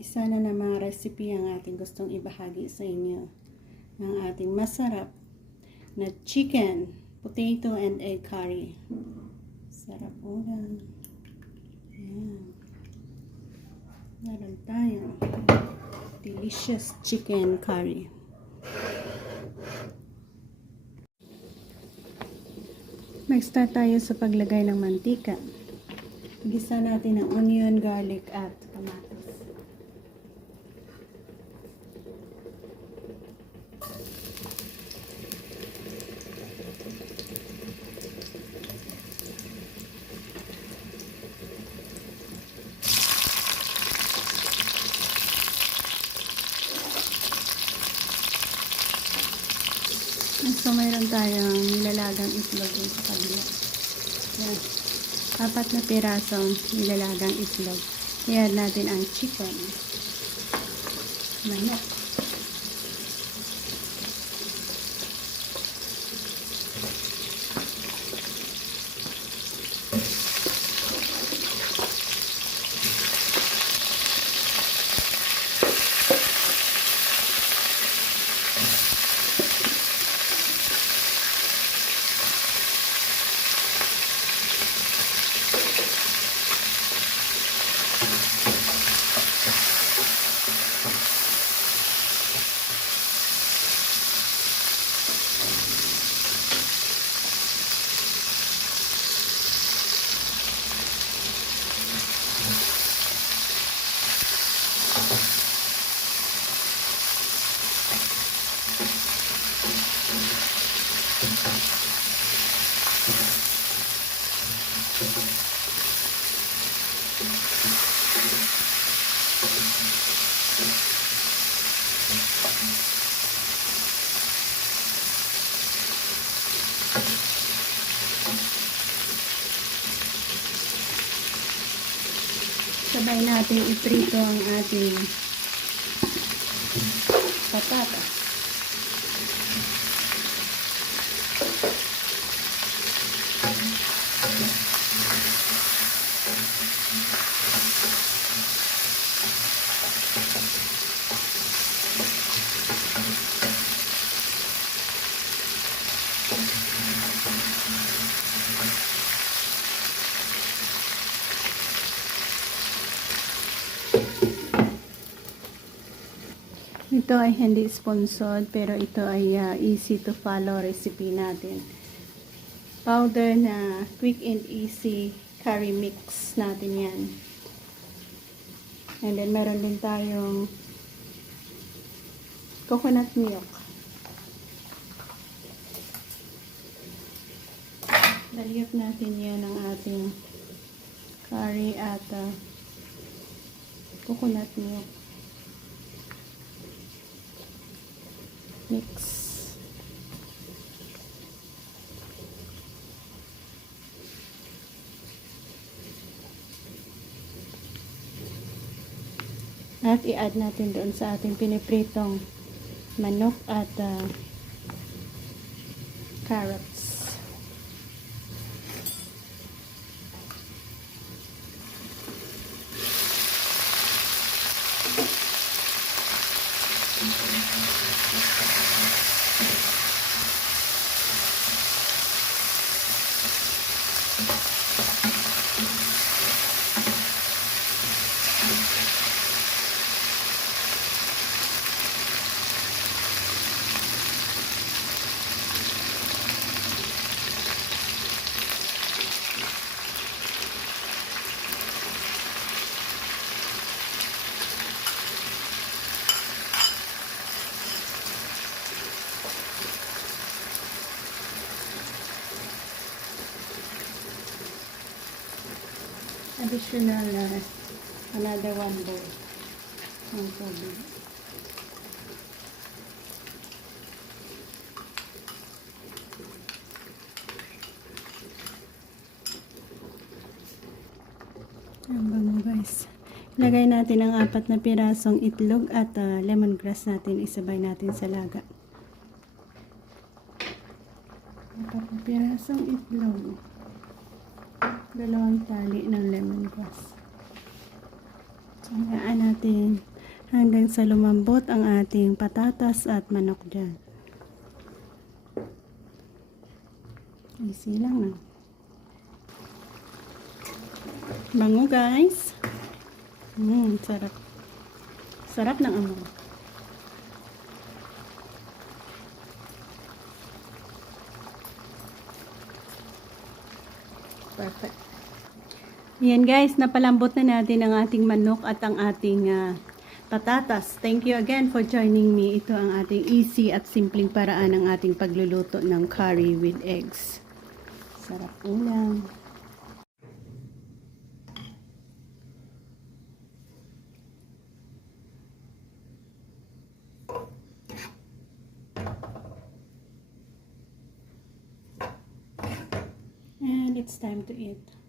Isa na namang recipe ang ating gustong ibahagi sa inyo. Ang ating masarap na chicken, potato, and egg curry. Sarap ulam. Ayan. Meron tayong delicious chicken curry. Mag-start tayo sa paglagay ng mantika. Gisa natin ang onion, garlic, at kamatis. So, mayroon tayong nilalagang itlog sa kabila. Yan. 4 na pirasong nilalagang itlog. I-add natin ang chicken. Manok. Sabay natin iprito ang ating patatas. Ito ay hindi sponsored, pero ito ay easy to follow recipe natin. Powder na quick and easy curry mix natin yan. And then meron din tayong coconut milk. Daliyot natin yan ang ating curry at coconut milk. Mix. At i-add natin doon sa ating pinipritong manok at carrots. Additional another 1 bowl ng tubig. Ang bango guys. Ilagay natin ang 4 na pirasong itlog at lemongrass natin. Isabay natin sa laga. 4 na pirasong itlog. 2 tali ng lemongrass. Hayaan natin hanggang sa lumambot ang ating patatas at manok dyan. Easy lang na. Bango guys. Sarap. Sarap ng amoy. Perfect. Yan guys, napalambot na natin ang ating manok at ang ating patatas. Thank you again for joining me. Ito ang ating easy at simpleng paraan ng ating pagluluto ng curry with eggs. Sarap ulam. And it's time to eat.